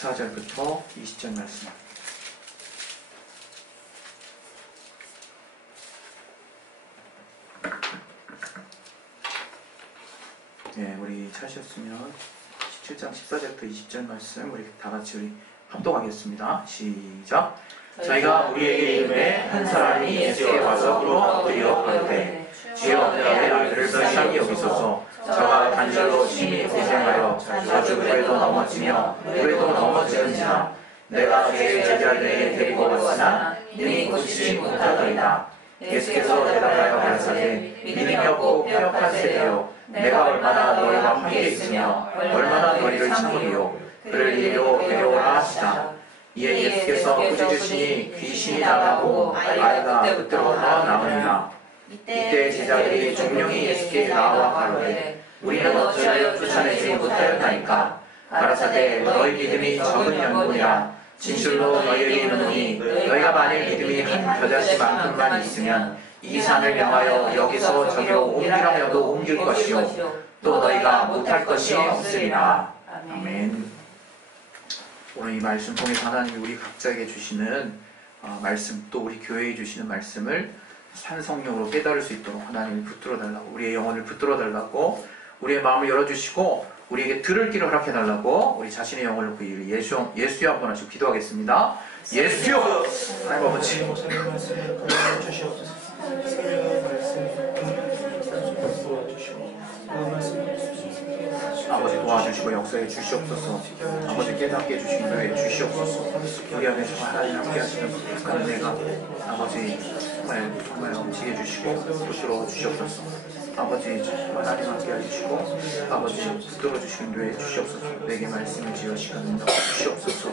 14절부터 20절 말씀. 네, 우리 찾으셨으면 17장 14절부터 20절 말씀 우리 다 같이 우리 합독하겠습니다. 시작. 저희가 우리에게 이름에 한 사람이 예수에 와서 엎드려 가로되 주여 내 아들을 불쌍히 여기소서. 저가 단절로 심히 고생하여 자주 물에도 넘어지며 물에도 넘어지는지라. 내가 제 제자들에게 데리고 왔으나 능히 고치지 못하더이다. 예수께서 대답하여 가라사대 믿음이 없고 폐역한 세대여, 내가 얼마나 너희와 함께 있으며 얼마나 너희를 참으리요. 그를 이리로 데려오라 하시다. 이에 예수께서 꾸짖으시니 귀신이 나가고 아이가 그때로 나오니라. 이때 제자들이 종명이 예수께 나와 가로되 우리는 어찌하여 쫓아내지 못하였나이까. 가라사대 너희 믿음이 적은 연고니라. 진실로 너희에게 이르노니 너희가 만일 믿음이 한 겨자씨만큼만 있으면 이 산을 명하여 여기서 저기로 옮기라 하여도 옮길 것이요 또 너희가 못할 것이 없으리라. 아멘. 오늘 이 말씀 통해서 하나님이 우리 각자에게 주시는 말씀, 또 우리 교회에 주시는 말씀을 한 성령으로 깨달을 수 있도록 하나님이 붙들어 달라고, 우리의 영혼을 붙들어 달라고, 우리의 마음을 열어주시고 우리에게 들을 길을 허락해 달라고 우리 자신의 영혼을 놓고 예수여 한번 하시고 기도하겠습니다. 예수여! 하나님 아버지, 아버지 도와주시고 역사해 주시옵소서. 아버지 깨닫게 해주시기 위해 주시옵소서. 우리 안에서 하나님 함께 하시는 그 은혜가 아버지 정말 넘치게 해주시고 붙들어 주시옵소서. 아버지 하나님 함께 해주시고 아버지 붙들어 주시기 위해 주시옵소서. 내게 말씀을 지어 시간 주시옵소서.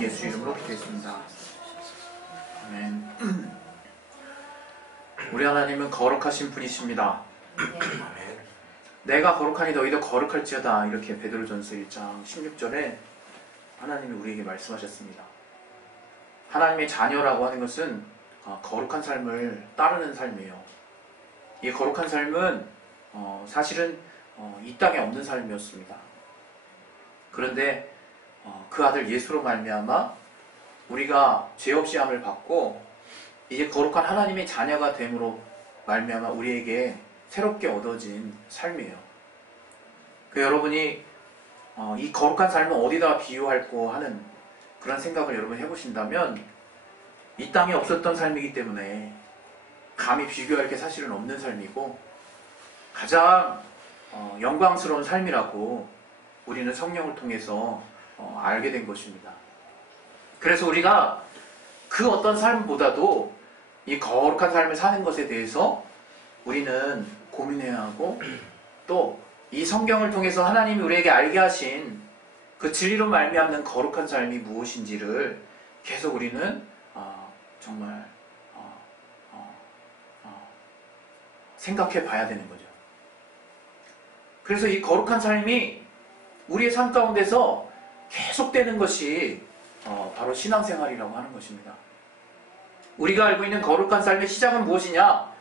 예수 이름으로 기도했습니다. 아멘. 우리 하나님은 거룩하신 분이십니다. 아멘. 내가 거룩하니 너희도 거룩할지어다. 이렇게 베드로전서 1장 16절에 하나님이 우리에게 말씀하셨습니다. 하나님의 자녀라고 하는 것은 거룩한 삶을 따르는 삶이에요. 이 거룩한 삶은 사실은 이 땅에 없는 삶이었습니다. 그런데 그 아들 예수로 말미암아 우리가 죄 없이 함을 받고 이제 거룩한 하나님의 자녀가 됨으로 말미암아 우리에게 새롭게 얻어진 삶이에요. 여러분이 이 거룩한 삶을 어디다 비유할고 하는 그런 생각을 여러분 해보신다면 이 땅에 없었던 삶이기 때문에 감히 비교할 게 사실은 없는 삶이고 가장 영광스러운 삶이라고 우리는 성령을 통해서 알게 된 것입니다. 그래서 우리가 그 어떤 삶보다도 이 거룩한 삶을 사는 것에 대해서 우리는 고민해야 하고, 또 이 성경을 통해서 하나님이 우리에게 알게 하신 그 진리로 말미암는 거룩한 삶이 무엇인지를 계속 우리는 정말 생각해 봐야 되는 거죠. 그래서 이 거룩한 삶이 우리의 삶 가운데서 계속되는 것이 바로 신앙생활이라고 하는 것입니다. 우리가 알고 있는 거룩한 삶의 시작은 무엇이냐?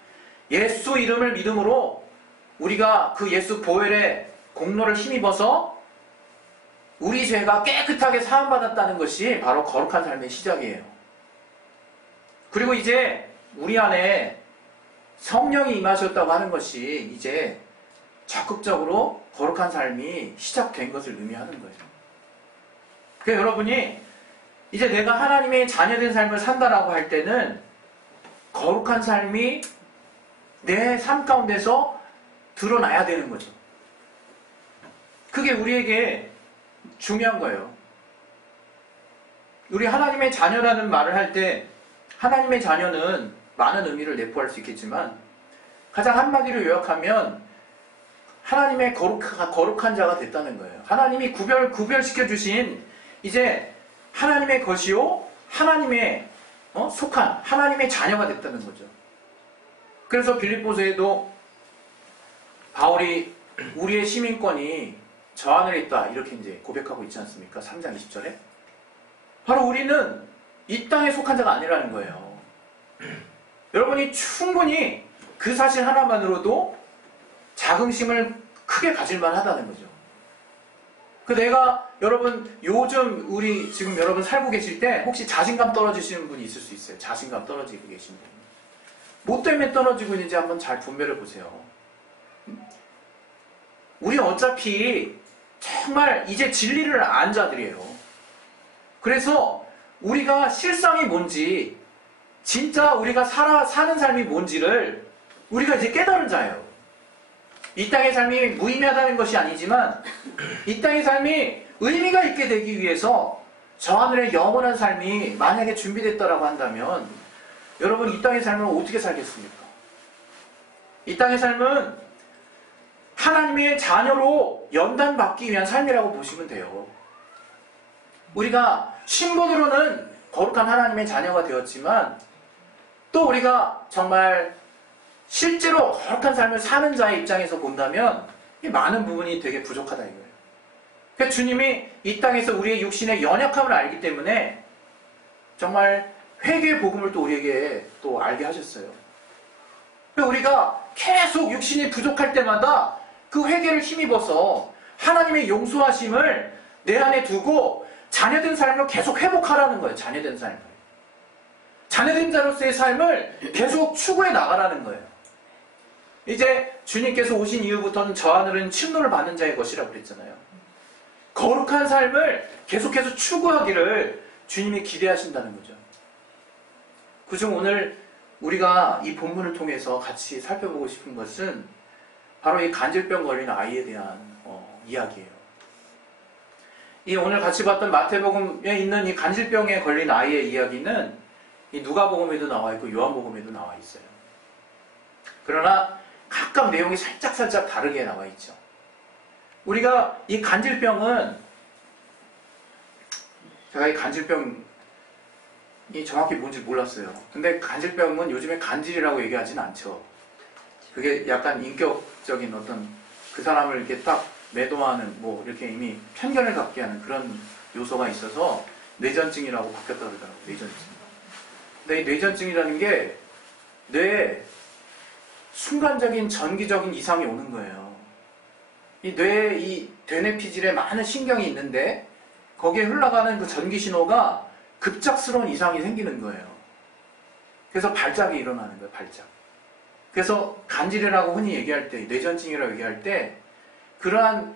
예수 이름을 믿음으로 우리가 그 예수 보혈의 공로를 힘입어서 우리 죄가 깨끗하게 사함받았다는 것이 바로 거룩한 삶의 시작이에요. 그리고 이제 우리 안에 성령이 임하셨다고 하는 것이 이제 적극적으로 거룩한 삶이 시작된 것을 의미하는 거예요. 그러니까 여러분이 이제 내가 하나님의 자녀된 삶을 산다라고 할 때는 거룩한 삶이 내 삶 가운데서 드러나야 되는 거죠. 그게 우리에게 중요한 거예요. 우리 하나님의 자녀라는 말을 할 때 하나님의 자녀는 많은 의미를 내포할 수 있겠지만 가장 한마디로 요약하면 하나님의 거룩한 자가 됐다는 거예요. 하나님이 구별시켜 주신 이제 하나님의 것이요 하나님의 속한 하나님의 자녀가 됐다는 거죠. 그래서 빌립보서에도 바울이 우리의 시민권이 저 하늘에 있다 이렇게 이제 고백하고 있지 않습니까? 3장 20절에 바로 우리는 이 땅에 속한 자가 아니라는 거예요. 여러분이 충분히 그 사실 하나만으로도 자긍심을 크게 가질만 하다는 거죠. 내가 여러분 요즘 우리 지금 여러분 살고 계실 때 혹시 자신감 떨어지시는 분이 있을 수 있어요. 자신감 떨어지고 계신 분. 뭐 때문에 떨어지고 있는지 한번 잘 분별해 보세요. 우리 어차피 정말 이제 진리를 안 자들이에요. 그래서 우리가 실상이 뭔지, 진짜 우리가 사는 삶이 뭔지를 우리가 이제 깨달은 자예요. 이 땅의 삶이 무의미하다는 것이 아니지만 이 땅의 삶이 의미가 있게 되기 위해서 저 하늘의 영원한 삶이 만약에 준비됐다라고 한다면 여러분 이 땅의 삶을 어떻게 살겠습니까? 이 땅의 삶은 하나님의 자녀로 연단받기 위한 삶이라고 보시면 돼요. 우리가 신분으로는 거룩한 하나님의 자녀가 되었지만 또 우리가 정말 실제로 거룩한 삶을 사는 자의 입장에서 본다면 많은 부분이 되게 부족하다 이거예요. 그러니까 주님이 이 땅에서 우리의 육신의 연약함을 알기 때문에 정말 회개의 복음을 또 우리에게 또 알게 하셨어요. 그러니까 우리가 계속 육신이 부족할 때마다 그 회개를 힘입어서 하나님의 용서하심을 내 안에 두고 자녀된 삶을 계속 회복하라는 거예요. 자녀된 삶을. 자녀된 자로서의 삶을 계속 추구해 나가라는 거예요. 이제 주님께서 오신 이후부터는 저 하늘은 침노를 받는 자의 것이라고 그랬잖아요. 거룩한 삶을 계속해서 추구하기를 주님이 기대하신다는 거죠. 그중 오늘 우리가 이 본문을 통해서 같이 살펴보고 싶은 것은 바로 이 간질병 걸린 아이에 대한 이야기예요. 이 오늘 같이 봤던 마태복음에 있는 이 간질병에 걸린 아이의 이야기는 이 누가복음에도 나와 있고 요한복음에도 나와 있어요. 그러나 각각 내용이 살짝 다르게 나와 있죠. 우리가 이 간질병은 제가 이 간질병이 정확히 뭔지 몰랐어요. 근데 간질병은 요즘에 간질이라고 얘기하진 않죠. 그게 약간 인격적인 어떤 그 사람을 이렇게 딱 매도하는 뭐 이렇게 이미 편견을 갖게 하는 그런 요소가 있어서 뇌전증이라고 바뀌었다고 그러더라고요. 뇌전증. 근데 이 뇌전증이라는 게 뇌에 순간적인 전기적인 이상이 오는 거예요. 이 뇌에 이 되뇌피질에 많은 신경이 있는데 거기에 흘러가는 그 전기 신호가 급작스러운 이상이 생기는 거예요. 그래서 발작이 일어나는 거예요. 발작. 그래서 간질이라고 흔히 얘기할 때, 뇌전증이라고 얘기할 때 그러한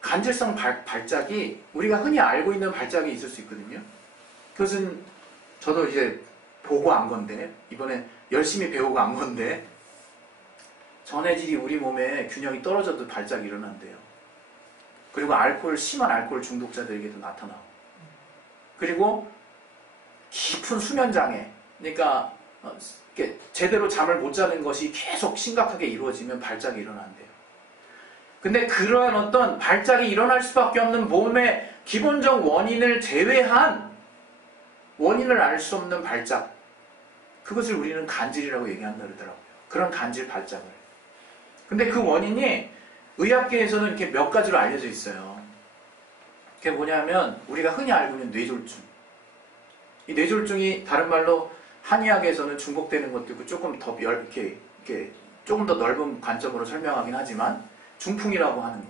간질성 발작이 우리가 흔히 알고 있는 발작이 있을 수 있거든요. 그것은 저도 이제 보고 안 건데, 이번에 열심히 배우고 안 건데, 전해질이 우리 몸에 균형이 떨어져도 발작이 일어난대요. 그리고 심한 알코올 중독자들에게도 나타나고, 그리고 깊은 수면장애, 그러니까 제대로 잠을 못 자는 것이 계속 심각하게 이루어지면 발작이 일어난대요. 근데 그러한 어떤 발작이 일어날 수밖에 없는 몸의 기본적 원인을 제외한 원인을 알 수 없는 발작, 그것을 우리는 간질이라고 얘기한다 그러더라고요. 그런 간질 발작을. 근데 그 원인이 의학계에서는 이렇게 몇 가지로 알려져 있어요. 그게 뭐냐면 우리가 흔히 알고 있는 뇌졸중. 이 뇌졸중이 다른 말로 한의학에서는 중복되는 것도 있고 조금 더 이렇게 조금 더 넓은 관점으로 설명하긴 하지만 중풍이라고 하는 거.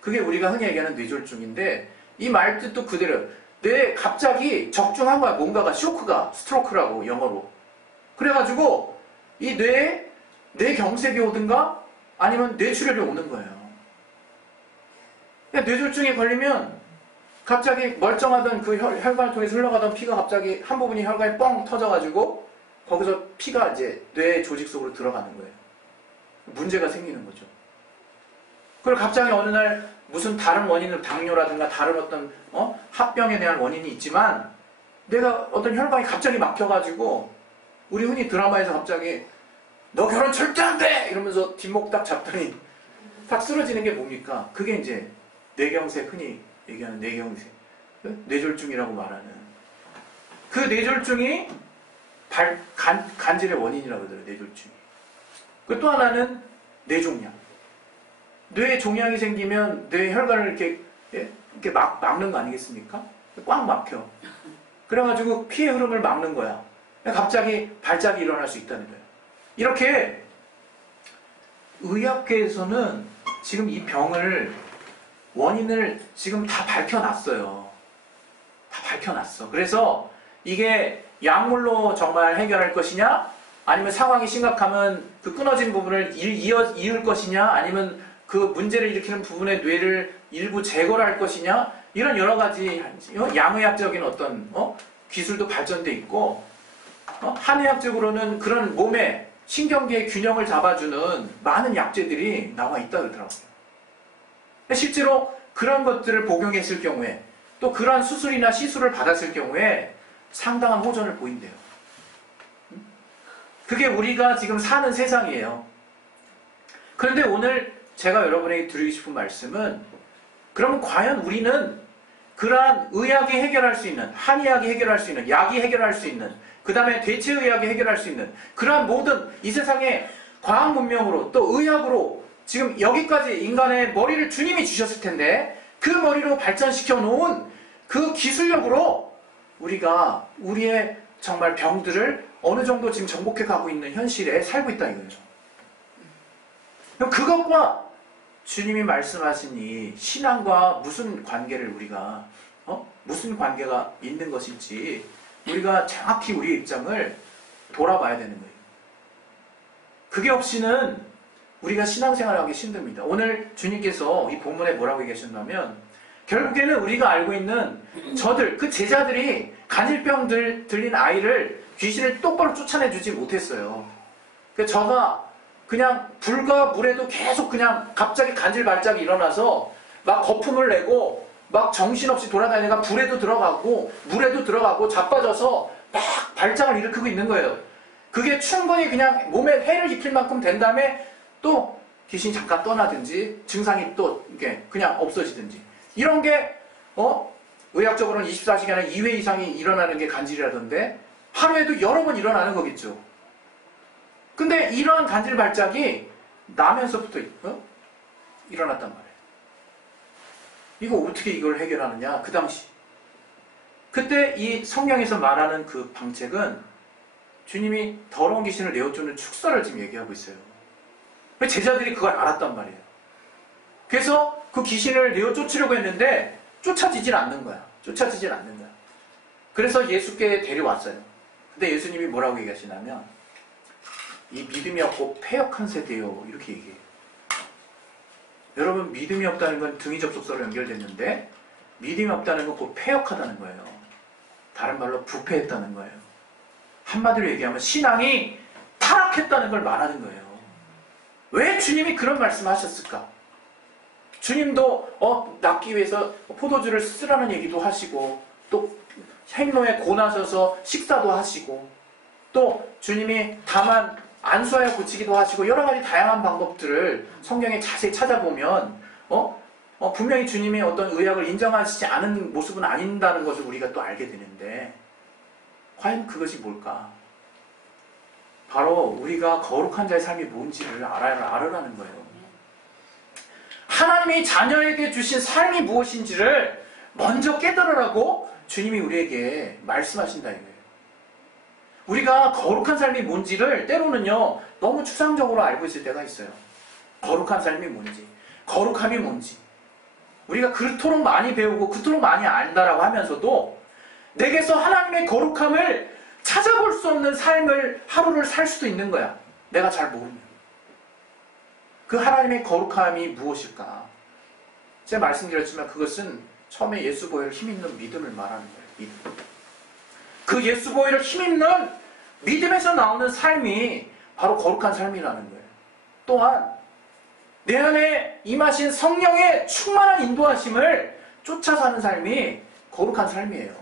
그게 우리가 흔히 얘기하는 뇌졸중인데 이 말 뜻도 그대로 뇌에 갑자기 적중한 거야. 뭔가가 쇼크가 스트로크라고 영어로. 그래가지고 이 뇌에 뇌경색이 오든가 아니면 뇌출혈이 오는 거예요. 뇌졸중에 걸리면 갑자기 멀쩡하던 그 혈관을 통해서 흘러가던 피가 갑자기 한 부분이 혈관에 뻥 터져가지고 거기서 피가 이제 뇌 조직 속으로 들어가는 거예요. 문제가 생기는 거죠. 그리고 갑자기 어느 날 무슨 다른 원인으로 당뇨라든가 다른 어떤 합병에 대한 원인이 있지만 내가 어떤 혈관이 갑자기 막혀가지고 우리 흔히 드라마에서 갑자기 너 결혼 절대 안 돼! 이러면서 뒷목 딱 잡더니 딱 쓰러지는 게 뭡니까? 그게 이제 뇌경색, 흔히 얘기하는 뇌경색, 뇌졸중이라고 말하는 그 뇌졸중이 간질의 원인이라고 그러더라고요. 뇌졸중이. 그 또 하나는 뇌종양. 뇌에 종양이 생기면 뇌 혈관을 이렇게 막는 거 아니겠습니까? 꽉 막혀. 그래가지고 피의 흐름을 막는 거야. 갑자기 발작이 일어날 수 있다는 거예요. 이렇게 의학계에서는 지금 이 병을 원인을 지금 다 밝혀놨어요. 다 밝혀놨어. 그래서 이게 약물로 정말 해결할 것이냐, 아니면 상황이 심각하면 그 끊어진 부분을 이을 것이냐, 아니면 그 문제를 일으키는 부분의 뇌를 일부 제거를 할 것이냐, 이런 여러 가지 양의학적인 어떤 기술도 발전돼 있고, 한의학적으로는 그런 몸의 신경계의 균형을 잡아주는 많은 약재들이 나와 있다 그러더라고요. 실제로 그런 것들을 복용했을 경우에, 또 그러한 수술이나 시술을 받았을 경우에 상당한 호전을 보인대요. 그게 우리가 지금 사는 세상이에요. 그런데 오늘 제가 여러분에게 드리고 싶은 말씀은, 그러면 과연 우리는 그러한 의학이 해결할 수 있는, 한의학이 해결할 수 있는, 약이 해결할 수 있는, 그 다음에 대체의학이 해결할 수 있는 그러한 모든 이 세상의 과학 문명으로 또 의학으로 지금 여기까지 인간의 머리를 주님이 주셨을 텐데, 그 머리로 발전시켜 놓은 그 기술력으로 우리가 우리의 정말 병들을 어느 정도 지금 정복해 가고 있는 현실에 살고 있다 이거죠. 그것과 주님이 말씀하신 이 신앙과 무슨 관계를 우리가 무슨 관계가 있는 것인지 우리가 정확히 우리의 입장을 돌아봐야 되는 거예요. 그게 없이는 우리가 신앙생활을 하기 힘듭니다. 오늘 주님께서 이 본문에 뭐라고 얘기하셨냐면, 결국에는 우리가 알고 있는 그 제자들이 간질병 들린 아이를, 귀신을 똑바로 쫓아내주지 못했어요. 저가 그냥 불과 물에도 계속 그냥 갑자기 간질발작이 일어나서 막 거품을 내고 막 정신없이 돌아다니다가 불에도 들어가고 물에도 들어가고 자빠져서 막 발작을 일으키고 있는 거예요. 그게 충분히 그냥 몸에 해를 입힐 만큼 된 다음에 또 귀신이 잠깐 떠나든지 증상이 또 이게 그냥 없어지든지, 이런 게 의학적으로는 24시간에 2회 이상이 일어나는 게 간질이라던데, 하루에도 여러 번 일어나는 거겠죠. 근데 이러한 간질 발작이 나면서부터 일어났단 말이에요. 이거 어떻게 이걸 해결하느냐? 그 당시 그때 이 성경에서 말하는 그 방책은 주님이 더러운 귀신을 내어쫓는 축사를 지금 얘기하고 있어요. 제자들이 그걸 알았단 말이에요. 그래서 그 귀신을 내어쫓으려고 했는데 쫓아지질 않는 거야. 그래서 예수께 데려왔어요. 근데 예수님이 뭐라고 얘기하시냐면, 이 믿음이 없고 패역한 세대요, 이렇게 얘기해요. 여러분, 믿음이 없다는 건 등위 접속사로 연결됐는데, 믿음이 없다는 건 곧 패역하다는 거예요. 다른 말로 부패했다는 거예요. 한마디로 얘기하면 신앙이 타락했다는 걸 말하는 거예요. 왜 주님이 그런 말씀을 하셨을까? 주님도 낫기 위해서 포도주를 쓰라는 얘기도 하시고, 또 행로에 고나셔서 식사도 하시고, 또 주님이 다만 안수하여 고치기도 하시고, 여러 가지 다양한 방법들을 성경에 자세히 찾아보면 분명히 주님이 어떤 의학을 인정하시지 않은 모습은 아닌다는 것을 우리가 또 알게 되는데, 과연 그것이 뭘까? 바로 우리가 거룩한 자의 삶이 뭔지를 알으라는 거예요. 하나님이 자녀에게 주신 삶이 무엇인지를 먼저 깨달으라고 주님이 우리에게 말씀하신다 이거예요. 우리가 거룩한 삶이 뭔지를 때로는요, 너무 추상적으로 알고 있을 때가 있어요. 거룩한 삶이 뭔지, 거룩함이 뭔지. 우리가 그토록 많이 배우고 그토록 많이 안다라고 하면서도 내게서 하나님의 거룩함을 찾아볼 수 없는 삶을, 하루를 살 수도 있는 거야. 내가 잘 모르면. 그 하나님의 거룩함이 무엇일까? 제가 말씀드렸지만 그것은 처음에 예수 보혈 힘있는 믿음을 말하는 거예요. 믿음. 그 예수 보혈을 힘있는 믿음에서 나오는 삶이 바로 거룩한 삶이라는 거예요. 또한 내 안에 임하신 성령의 충만한 인도하심을 쫓아 사는 삶이 거룩한 삶이에요.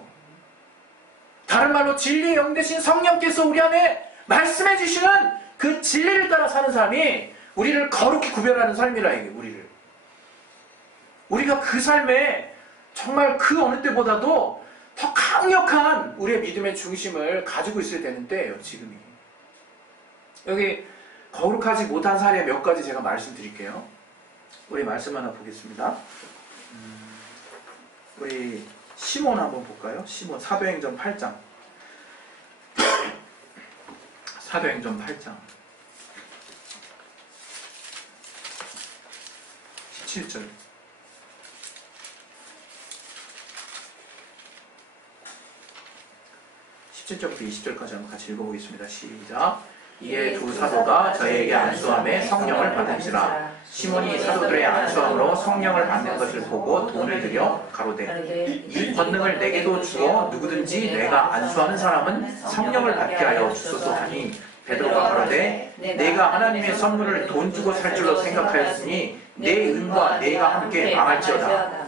다른 말로 진리의 영 되신 성령께서 우리 안에 말씀해 주시는 그 진리를 따라 사는 삶이 우리를 거룩히 구별하는 삶이라 이게 우리가 그 삶에 정말 그 어느 때보다도 더 강력한 우리의 믿음의 중심을 가지고 있어야 되는 때예요, 지금이. 여기 거룩하지 못한 사례 몇 가지 제가 말씀드릴게요. 우리 말씀 하나 보겠습니다. 우리 시몬 한번 볼까요? 시몬 사도행전 8장. 사도행전 8장 17절. 17절부터 20절까지 한번 같이 읽어보겠습니다. 시작. 이에 두 사도가 저희에게 안수함에 성령을 받은지라. 시몬이 사도들의 안수함으로 성령을 받는 것을 보고 돈을 들여 가로되 이 권능을 내게도 주어 누구든지 내가 안수하는 사람은 성령을 받게 하여 주소서 하니 베드로가 가로되 내가 하나님의 선물을 돈 주고 살 줄로 생각하였으니 내 은과 내가 함께 망할지어다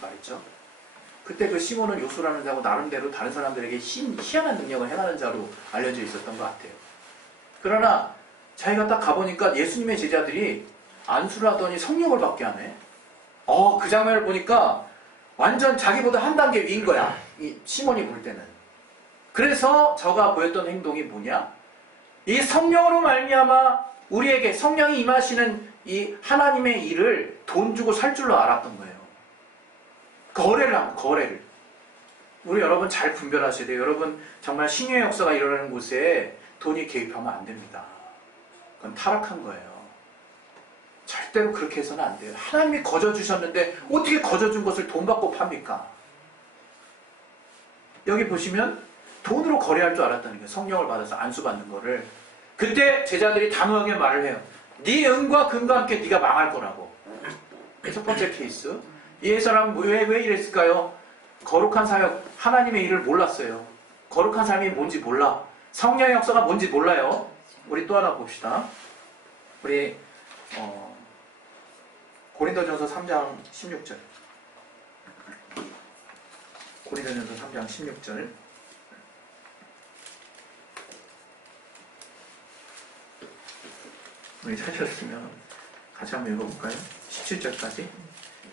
말했죠. 그때 그 시몬은 요술하는 자고 나름대로 다른 사람들에게 희한한 능력을 행하는 자로 알려져 있었던 것 같아요. 그러나 자기가 딱 가보니까 예수님의 제자들이 안수를 하더니 성령을 받게 하네. 그 장면을 보니까 완전 자기보다 한 단계 위인 거야. 이 시몬이 볼 때는. 그래서 저가 보였던 행동이 뭐냐? 이 성령으로 말미암아 우리에게 성령이 임하시는 이 하나님의 일을 돈 주고 살 줄로 알았던 거예요. 거래를. 우리 여러분 잘 분별하셔야 돼요. 여러분 정말 신유의 역사가 일어나는 곳에 돈이 개입하면 안 됩니다. 그건 타락한 거예요. 절대로 그렇게 해서는 안 돼요. 하나님이 거저주셨는데 어떻게 거저준 것을 돈 받고 팝니까? 여기 보시면 돈으로 거래할 줄 알았다는 거예요. 성령을 받아서 안수받는 거를. 그때 제자들이 단호하게 말을 해요. 네 은과 금과 함께 네가 망할 거라고. 첫 번째 케이스. 이 사람은 왜 이랬을까요? 거룩한 사역, 하나님의 일을 몰랐어요. 거룩한 삶이 뭔지 몰라. 성령의 역사가 뭔지 몰라요. 우리 또 하나 봅시다. 우리 고린도전서 3장 16절. 고린도전서 3장 16절. 우리 찾으셨으면 같이 한번 읽어볼까요? 17절까지.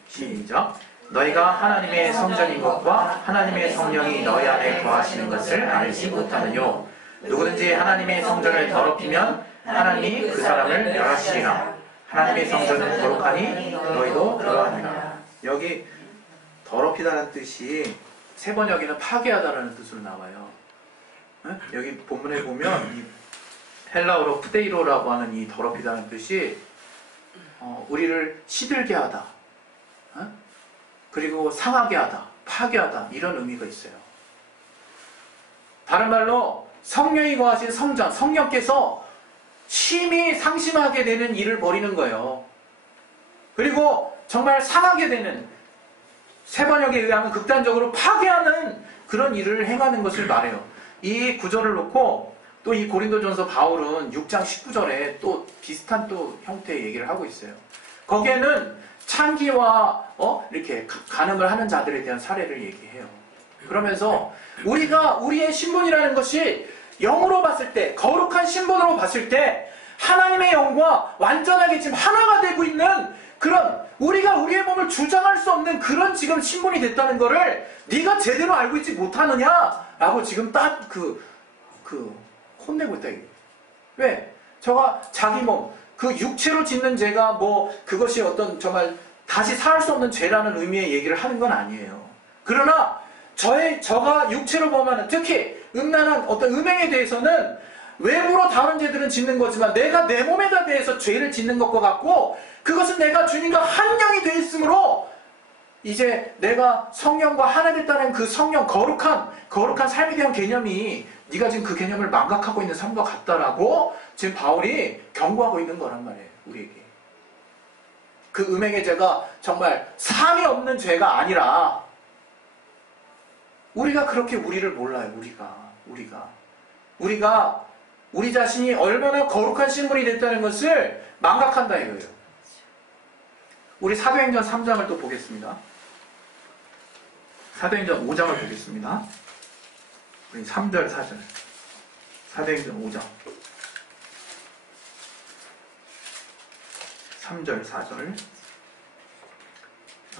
시작. 너희가 하나님의 성전인 것과 하나님의 성령이 너희 안에 거하시는 것을 알지 못하느뇨. 누구든지 하나님의 성전을 더럽히면 하나님이 그 사람을 멸하시리라. 하나님의 성전은 거룩하니 너희도 그러하니라. 여기 더럽히다는 뜻이 세 번역에는 파괴하다라는 뜻으로 나와요. 여기 본문에 보면 이 헬라어로 푸데이로라고 하는 이 더럽히다는 뜻이 우리를 시들게 하다, 그리고 상하게 하다, 파괴하다 이런 의미가 있어요. 다른 말로 성령이 거하신 성전, 성령께서 심히 상심하게 되는 일을 벌이는 거예요. 그리고 정말 상하게 되는, 세 번역에 의하면 극단적으로 파괴하는 그런 일을 행하는 것을 말해요. 이 구절을 놓고 또 이 고린도전서 바울은 6장 19절에 또 비슷한 또 형태의 얘기를 하고 있어요. 거기에는 창기와 이렇게 간음을 하는 자들에 대한 사례를 얘기해요. 그러면서 우리의 신분이라는 것이 영으로 봤을 때, 거룩한 신분으로 봤을 때 하나님의 영과 완전하게 지금 하나가 되고 있는 그런, 우리가 우리의 몸을 주장할 수 없는 그런 지금 신분이 됐다는 거를 네가 제대로 알고 있지 못하느냐라고 지금 딱 혼내고 있다. 왜? 저가 자기 몸, 그 육체로 짓는 죄가 그것이 어떤 정말 다시 살 수 없는 죄라는 의미의 얘기를 하는 건 아니에요. 그러나 저가 육체로 범하는, 특히 음란한 어떤 음행에 대해서는 외부로 다른 죄들은 짓는 거지만 내가 내 몸에다 대해서 죄를 짓는 것과 같고, 그것은 내가 주님과 한 영이 되어 있으므로 이제 내가 성령과 하나 됐다는 그 성령, 거룩한 삶에 대한 개념이 네가 지금 그 개념을 망각하고 있는 삶과 같다라고 지금 바울이 경고하고 있는 거란 말이에요. 우리에게. 그 음행의 죄가 정말 삶이 없는 죄가 아니라 우리가 그렇게 우리를 몰라요. 우리가 우리 자신이 얼마나 거룩한 신분이 됐다는 것을 망각한다 이거예요. 우리 사도행전 3장을 또 보겠습니다. 사도행전 5장을 보겠습니다. 우리 3절 4절. 사도행전 5장 3절 4절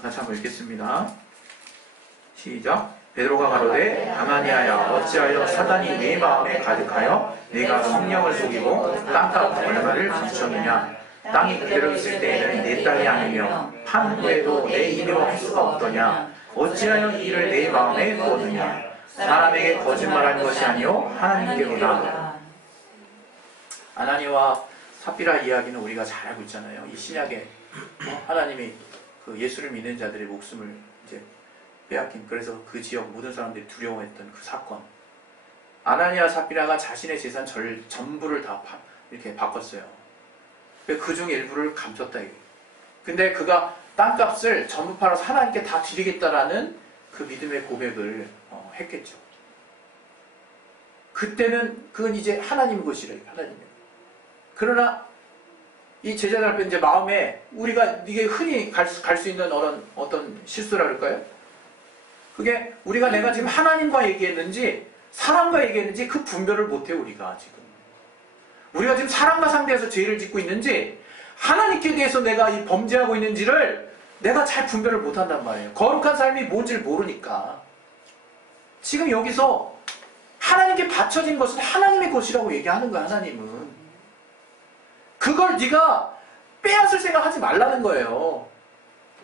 같이 한번 읽겠습니다. 시작. 베드로가 가로되 아나니아야, 어찌하여 사단이 네 마음에 가득하여 네가 성령을 속이고 땅값 얼마를 감추었느냐. 땅이 그대로 있을 때에는 내 땅이 아니며 판 후에도 내 임의로 할 수가 없더냐. 어찌하여 이 일을 내 마음에 두었느냐. 사람에게 거짓말하는 것이 아니요 하나님께로다. 아나니와 삽비라 이야기는 우리가 잘 알고 있잖아요. 이 신약에 하나님이 그 예수를 믿는 자들의 목숨을 이제 빼앗긴, 그래서 그 지역 모든 사람들이 두려워했던 그 사건. 아나니아 삽비라가 자신의 재산 전부를 다 이렇게 바꿨어요. 그중 일부를 감췄다. 근데 그가 땅값을 전부 팔아서 하나님께 다 드리겠다라는 그 믿음의 고백을 했겠죠. 그때는 그건 이제 하나님 것이래요. 하나님. 그러나 이 제자들 앞에 이제 마음에 우리가 이게 흔히 갈 수 있는 어떤 실수라 그럴까요? 그게 우리가 내가 지금 하나님과 얘기했는지 사람과 얘기했는지 그 분별을 못해 우리가 지금. 우리가 지금 사람과 상대해서 죄를 짓고 있는지 하나님께 대해서 내가 이 범죄하고 있는지를 내가 잘 분별을 못한단 말이에요. 거룩한 삶이 뭔지를 모르니까. 지금 여기서 하나님께 바쳐진 것은 하나님의 것이라고 얘기하는 거야. 하나님은. 그걸 네가 빼앗을 생각하지 말라는 거예요.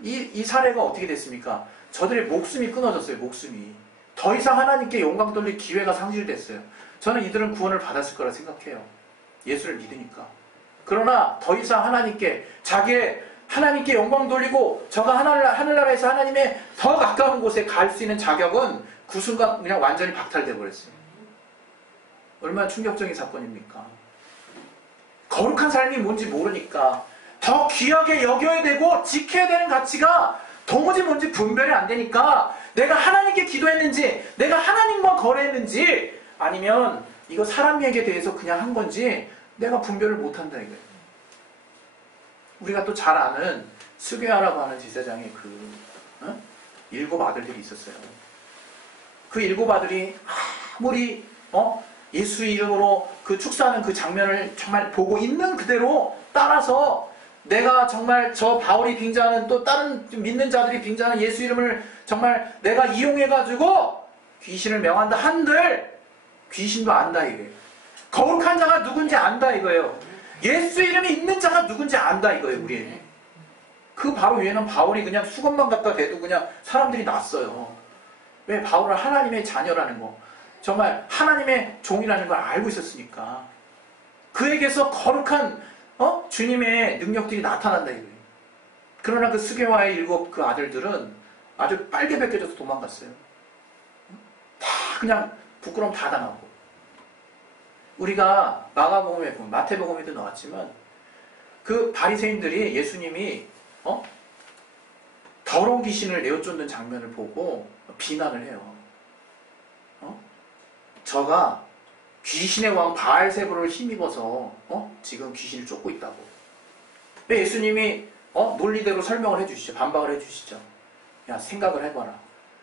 이 사례가 어떻게 됐습니까? 저들의 목숨이 끊어졌어요. 목숨이. 더 이상 하나님께 영광 돌릴 기회가 상실됐어요. 저는 이들은 구원을 받았을 거라 생각해요. 예수를 믿으니까. 그러나 더 이상 하나님께 하나님께 영광 돌리고 저가 하늘나라에서 하나님의 더 가까운 곳에 갈 수 있는 자격은 그 순간 그냥 완전히 박탈돼 버렸어요. 얼마나 충격적인 사건입니까? 거룩한 삶이 뭔지 모르니까 더 귀하게 여겨야 되고 지켜야 되는 가치가 도무지 뭔지 분별이 안 되니까 내가 하나님께 기도했는지 내가 하나님과 거래했는지 아니면 이거 사람에게 대해서 그냥 한 건지 내가 분별을 못한다 이거예요. 우리가 또 잘 아는 스게아라고 하는 제사장의 그 7 아들들이 있었어요. 그 7 아들이 아무리 예수 이름으로 그 축사하는 그 장면을 정말 보고 있는 그대로 따라서 내가 정말 저 바울이 빙자하는 또 다른 믿는 자들이 빙자하는 예수 이름을 정말 내가 이용해가지고 귀신을 명한다 한들 귀신도 안다 이거예요. 거룩한 자가 누군지 안다 이거예요. 예수 이름이 있는 자가 누군지 안다 이거예요. 우리 그 바로 위에는 바울이 그냥 수건만 갖다 대도 그냥 사람들이 났어요. 왜? 바울은 하나님의 자녀라는 거 정말 하나님의 종이라는 걸 알고 있었으니까 그에게서 거룩한 주님의 능력들이 나타난다 이거예요. 그러나 그 스게와의 7 그 아들들은 아주 빨개 벗겨져서 도망갔어요. 다 그냥 부끄러움 다 당하고 우리가 마가복음에 보면 마태복음에도 나왔지만 그 바리새인들이 예수님이 더러운 귀신을 내어쫓는 장면을 보고 비난을 해요. 저가 귀신의 왕 바알세불을 힘입어서 지금 귀신을 쫓고 있다고. 근데 예수님이 논리대로 설명을 해주시죠. 반박을 해주시죠. 야 생각을 해봐라.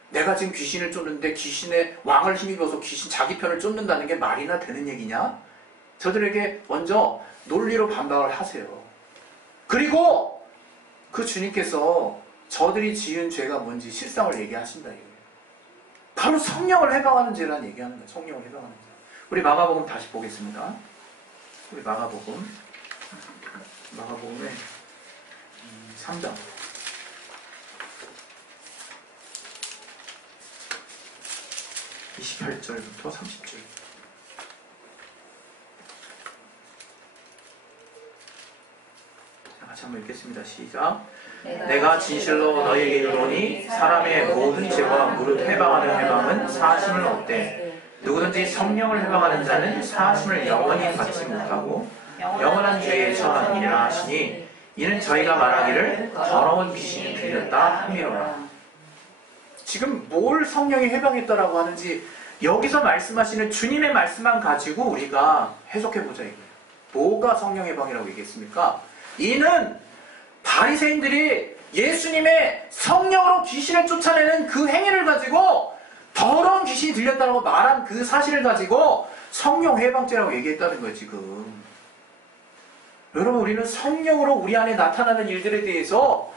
내가 지금 귀신을 쫓는데 귀신의 왕을 힘입어서 귀신 자기 편을 쫓는다는 게 말이나 되는 얘기냐? 저들에게 먼저 논리로 반박을 하세요. 그리고 그 주님께서 저들이 지은 죄가 뭔지 실상을 얘기하신다 이거예요. 바로 성령을 해방하는 죄라는 얘기하는 거예요. 성령을 해방하는 죄. 우리 마가복음 다시 보겠습니다. 우리 마가복음에 3장 28절부터 30절. 같이 한번 읽겠습니다. 시작. 내가 진실로 너희에게 이르노니 사람의 모든 죄와 무릇 해방하는 해방은 사하심을 얻되 누구든지 성령을 해방하는 자는 사하심을 영원히 받지 못하고 영원한 죄에 처함이라 하시니 이는 저희가 말하기를 더러운 귀신이 들렸다 함이로라. 지금 뭘 성령이 해방했다라고 하는지 여기서 말씀하시는 주님의 말씀만 가지고 우리가 해석해보자 이거예요. 뭐가 성령 해방이라고 얘기했습니까? 이는 바리새인들이 예수님의 성령으로 귀신을 쫓아내는 그 행위를 가지고 더러운 귀신이 들렸다고 말한 그 사실을 가지고 성령 해방죄라고 얘기했다는 거예요. 지금 여러분 우리는 성령으로 우리 안에 나타나는 일들에 대해서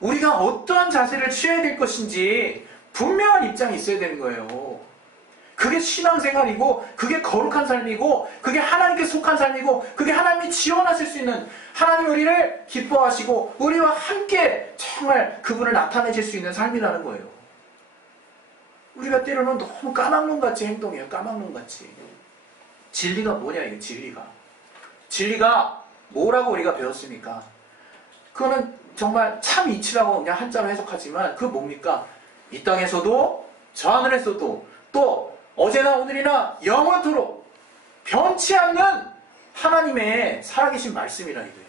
우리가 어떠한 자세를 취해야 될 것인지 분명한 입장이 있어야 되는 거예요. 그게 신앙생활이고 그게 거룩한 삶이고 그게 하나님께 속한 삶이고 그게 하나님이 지원하실 수 있는 하나님 우리를 기뻐하시고 우리와 함께 정말 그분을 나타내실 수 있는 삶이라는 거예요. 우리가 때로는 너무 까막눈같이 행동해요. 까막눈같이. 진리가 뭐냐 이게 진리가 뭐라고 우리가 배웠습니까? 그거는 정말 참 이치라고 그냥 한자로 해석하지만 그거 뭡니까? 이 땅에서도 저 하늘에서도 또 어제나 오늘이나 영원토록 변치 않는 하나님의 살아계신 말씀이라 이거예요.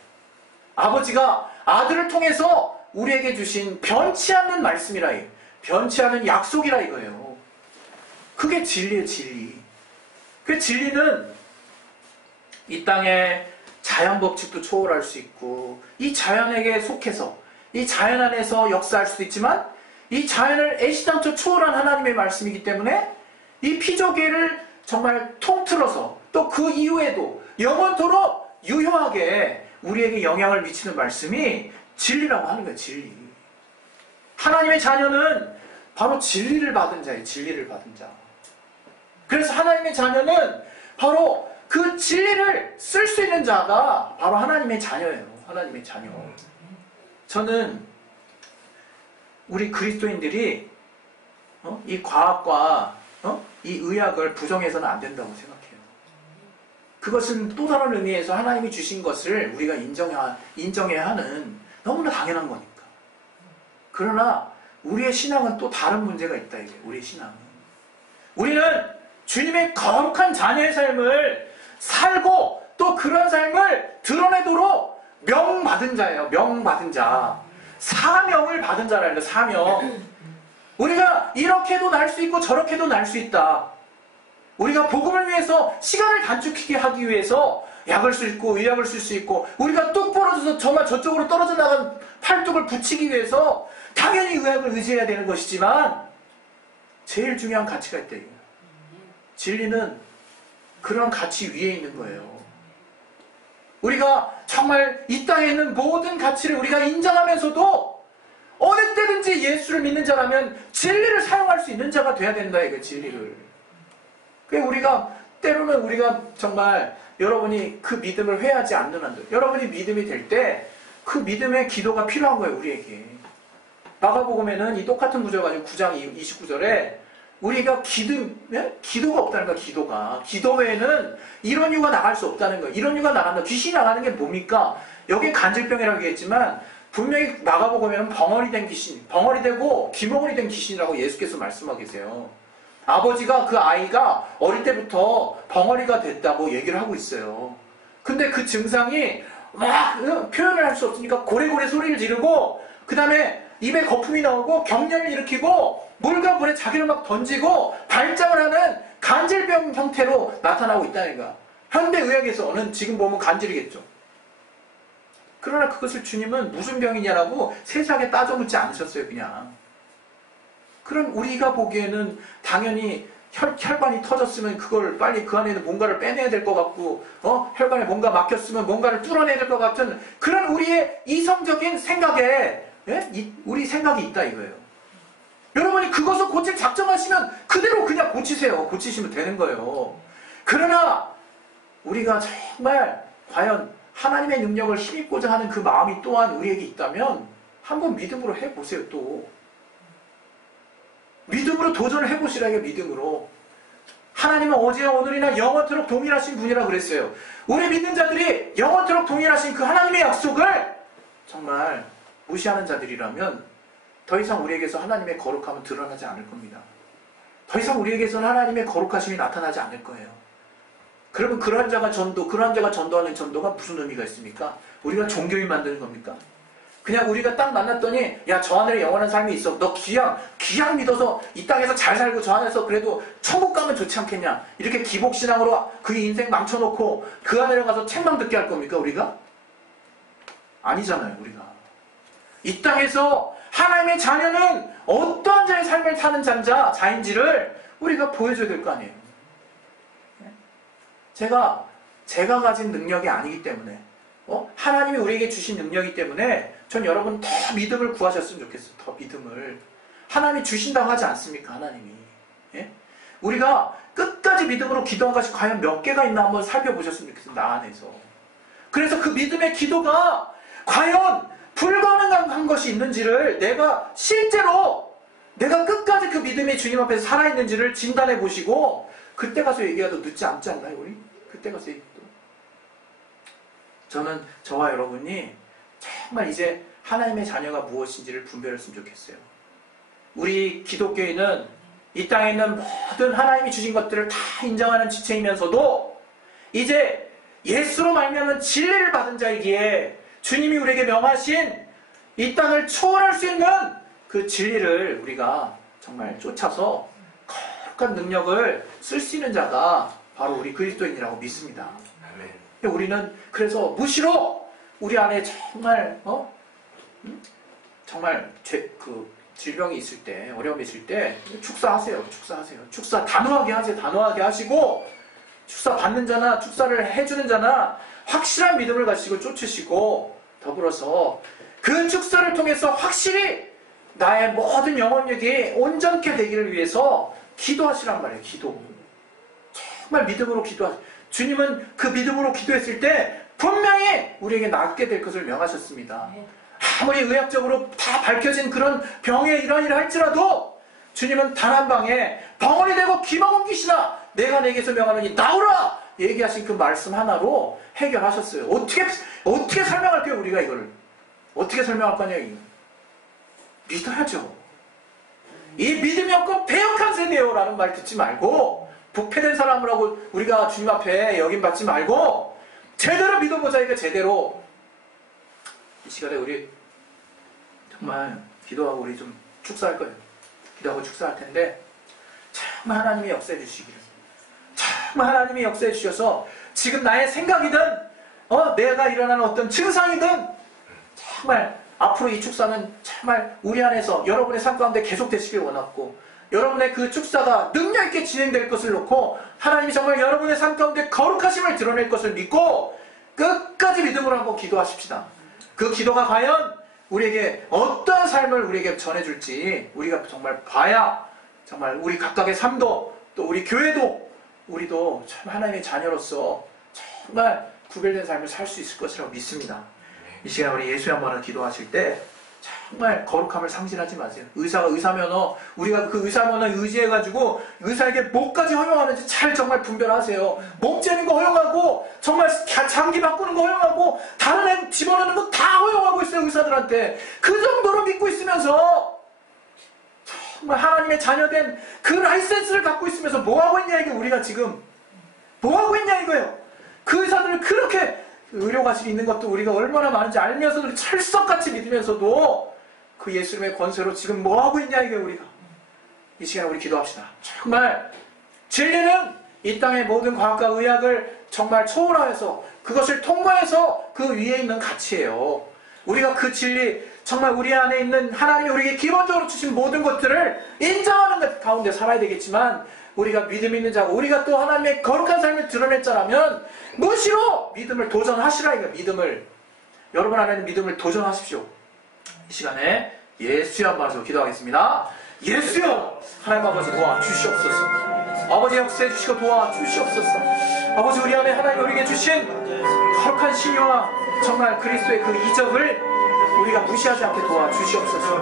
아버지가 아들을 통해서 우리에게 주신 변치 않는 말씀이라 이거예요. 변치 않은 약속이라 이거예요. 그게 진리예요, 진리. 그 진리는 이 땅의 자연 법칙도 초월할 수 있고, 이 자연에게 속해서, 이 자연 안에서 역사할 수도 있지만, 이 자연을 애시당초 초월한 하나님의 말씀이기 때문에 이 피조계를 정말 통틀어서 또 그 이후에도 영원토록 유효하게 우리에게 영향을 미치는 말씀이 진리라고 하는 거예요, 진리. 하나님의 자녀는 바로 진리를 받은 자예요, 진리를 받은 자. 그래서 하나님의 자녀는 바로 그 진리를 쓸 수 있는 자가 바로 하나님의 자녀예요. 하나님의 자녀. 저는 우리 그리스도인들이 이 과학과 이 의학을 부정해서는 안 된다고 생각해요. 그것은 또 다른 의미에서 하나님이 주신 것을 우리가 인정해야 하는 너무나 당연한 거니까. 그러나 우리의 신앙은 또 다른 문제가 있다 이게. 우리의 신앙은. 우리는 주님의 거룩한 자녀의 삶을 살고 또 그런 삶을 드러내도록 명받은 자예요. 명받은 자. 사명을 받은 자라는 거예요. 사명. 우리가 이렇게도 날 수 있고 저렇게도 날 수 있다. 우리가 복음을 위해서 시간을 단축하게 하기 위해서 약을 쓸 수 있고 의약을 쓸 수 있고, 우리가 뚝 부러져서 정말 저쪽으로 떨어져 나간 팔뚝을 붙이기 위해서 당연히 의학을 의지해야 되는 것이지만 제일 중요한 가치가 있다. 진리는 그런 가치 위에 있는 거예요. 우리가 정말 이 땅에 있는 모든 가치를 우리가 인정하면서도 어느 때든지 예수를 믿는 자라면 진리를 사용할 수 있는 자가 돼야 된다 이거. 진리를. 그러니까 우리가 때로는 우리가 정말 여러분이 그 믿음을 회하지 않는 한도, 여러분이 믿음이 될 때 그 믿음의 기도가 필요한 거예요, 우리에게. 마가복음에는 이 똑같은 구절 가지고 9장 29절에 우리가 기도가 없다는 거야, 기도가. 기도 외에는 이런 유가 나갈 수 없다는 거야. 이런 유가 나간다. 귀신이 나가는 게 뭡니까? 여기 간질병이라고 얘기했지만 분명히 마가복음에는 벙어리 된 귀신, 벙어리 되고 귀머거리 된 귀신이라고 예수께서 말씀하고 계세요. 아버지가 그 아이가 어릴 때부터 벙어리가 됐다고 얘기를 하고 있어요. 근데 그 증상이 막 표현을 할 수 없으니까 고래고래 소리를 지르고, 그 다음에 입에 거품이 나오고 경련을 일으키고 물과 물에 자기를 막 던지고 발작을 하는 간질병 형태로 나타나고 있다는 거야. 현대의학에서는 지금 보면 간질이겠죠. 그러나 그것을 주님은 무슨 병이냐라고 세세하게 따져묻지 않으셨어요, 그냥. 그럼 우리가 보기에는 당연히 혈관이 터졌으면 그걸 빨리 그 안에는 뭔가를 빼내야 될 것 같고, 혈관에 뭔가 막혔으면 뭔가를 뚫어내야 될 것 같은 그런 우리의 이성적인 생각에, 우리 생각이 있다 이거예요. 여러분이 그것을 고칠 작정하시면 그대로 그냥 고치세요. 고치시면 되는 거예요. 그러나 우리가 정말 과연 하나님의 능력을 힘입고자 하는 그 마음이 또한 우리에게 있다면 한번 믿음으로 해보세요. 또 믿음으로 도전을 해보시라요. 믿음으로. 하나님은 어제와 오늘이나 영원토록 동일하신 분이라 그랬어요. 우리 믿는 자들이 영원토록 동일하신 그 하나님의 약속을 정말 무시하는 자들이라면 더 이상 우리에게서 하나님의 거룩함은 드러나지 않을 겁니다. 더 이상 우리에게서는 하나님의 거룩하심이 나타나지 않을 거예요. 그러면 그러한 자가 전도하는 전도가 무슨 의미가 있습니까? 우리가 종교인 만드는 겁니까? 그냥 우리가 딱 만났더니 야, 저 안에 영원한 삶이 있어. 너 귀양 믿어서 이 땅에서 잘 살고 저 안에서 그래도 천국 가면 좋지 않겠냐. 이렇게 기복신앙으로 그 인생 망쳐놓고 그 안에 가서 책망 듣게 할 겁니까, 우리가? 아니잖아요, 우리가. 이 땅에서 하나님의 자녀는 어떠한 자의 삶을 사는 자인지를 우리가 보여줘야 될 거 아니에요. 제가 가진 능력이 아니기 때문에, 하나님이 우리에게 주신 능력이기 때문에 전 여러분 더 믿음을 구하셨으면 좋겠어요. 더 믿음을. 하나님이 주신다고 하지 않습니까? 하나님이. 예? 우리가 끝까지 믿음으로 기도한 것이 과연 몇 개가 있나 한번 살펴보셨으면 좋겠어요. 나 안에서. 그래서 그 믿음의 기도가 과연 불가능한 것이 있는지를 실제로 내가 끝까지 그 믿음의 주님 앞에서 살아있는지를 진단해 보시고 그때 가서 얘기해도 늦지 않지 않나요, 우리? 그때 가서 얘기해도. 저는 저와 여러분이 정말 이제 하나님의 자녀가 무엇인지를 분별했으면 좋겠어요. 우리 기독교인은 이 땅에 있는 모든 하나님이 주신 것들을 다 인정하는 지체이면서도 이제 예수로 말미암은 진리를 받은 자이기에 주님이 우리에게 명하신 이 땅을 초월할 수 있는 그 진리를 우리가 정말 쫓아서 거룩한 능력을 쓸 수 있는 자가 바로 우리 그리스도인이라고 믿습니다. 아멘. 우리는 그래서 무시로 우리 안에 정말 정말 질병이 있을 때, 어려움이 있을 때 축사하세요. 축사 단호하게 하세요. 단호하게 하시고 축사 받는 자나 축사를 해주는 자나 확실한 믿음을 가지고 쫓으시고 더불어서 그 축사를 통해서 확실히 나의 모든 영혼력이 온전케 되기를 위해서 기도하시란 말이에요. 기도. 정말 믿음으로 기도하세요. 주님은 그 믿음으로 기도했을 때 분명히 우리에게 낫게 될 것을 명하셨습니다. 아무리 의학적으로 다 밝혀진 그런 병에 이러이러 할지라도 주님은 단 한 방에 벙어리 되고 기먹은 귀신아 내가 내게서 명하노니 나오라 얘기하신 그 말씀 하나로 해결하셨어요. 어떻게 설명할게요 우리가 이거를. 어떻게 설명할 거냐 이거. 믿어야죠. 이 믿음이 없고 배역한 세대요 라는 말 듣지 말고 부패된 사람이라고 우리가 주님 앞에 여김받지 말고 제대로 믿어보자. 이거 제대로 이 시간에 우리 정말 기도하고 우리 좀 축사할 거예요. 기도하고 축사할 텐데 정말 하나님이 역사해 주시기를, 정말 하나님이 역사해 주셔서 지금 나의 생각이든 내가 일어나는 어떤 증상이든 정말 앞으로 이 축사는 정말 우리 안에서 여러분의 삶 가운데 계속 되시길 원하고 여러분의 그 축사가 능력 있게 진행될 것을 놓고 하나님이 정말 여러분의 삶 가운데 거룩하심을 드러낼 것을 믿고 끝까지 믿음으로 한번 기도하십시다. 그 기도가 과연 우리에게 어떤 삶을 우리에게 전해줄지 우리가 정말 봐야 정말 우리 각각의 삶도 또 우리 교회도 우리도 참 하나님의 자녀로서 정말 구별된 삶을 살 수 있을 것이라고 믿습니다. 이 시간 우리 예수의 한 번을 기도하실 때 정말 거룩함을 상실하지 마세요. 의사가 의사면허 우리가 그 의사면허 의지해가지고 의사에게 뭐까지 허용하는지 잘 정말 분별하세요. 몸 째는 거 허용하고 정말 장기 바꾸는 거 허용하고 다른 애 집어넣는 거 다 허용하고 있어요. 의사들한테. 그 정도로 믿고 있으면서 정말 하나님의 자녀된 그 라이센스를 갖고 있으면서 뭐하고 있냐 이게 우리가 지금 뭐하고 있냐 이거예요. 그 의사들을 그렇게 의료과실이 있는 것도 우리가 얼마나 많은지 알면서도 철석같이 믿으면서도 그 예수님의 권세로 지금 뭐하고 있냐 이게 우리가. 이 시간에 우리 기도합시다. 정말 진리는 이 땅의 모든 과학과 의학을 정말 초월하여서 그것을 통과해서 그 위에 있는 가치예요. 우리가 그 진리 정말 우리 안에 있는 하나님이 우리에게 기본적으로 주신 모든 것들을 인정하는 것 가운데 살아야 되겠지만 우리가 믿음 있는 자고 우리가 또 하나님의 거룩한 삶을 드러낼 자라면 무시로 믿음을 도전하시라 이거. 믿음을 여러분 안에는 믿음을 도전하십시오. 이 시간에 예수의 한 말로 기도하겠습니다. 예수여 하나님 아버지 도와주시옵소서. 아버지 역사해 주시고 도와주시옵소서. 아버지 우리 안에 하나님 우리에게 주신 거룩한 신유와 정말 그리스도의 그 이적을 우리가 무시하지 않게 도와주시옵소서.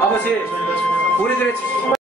아버지 우리들의 정말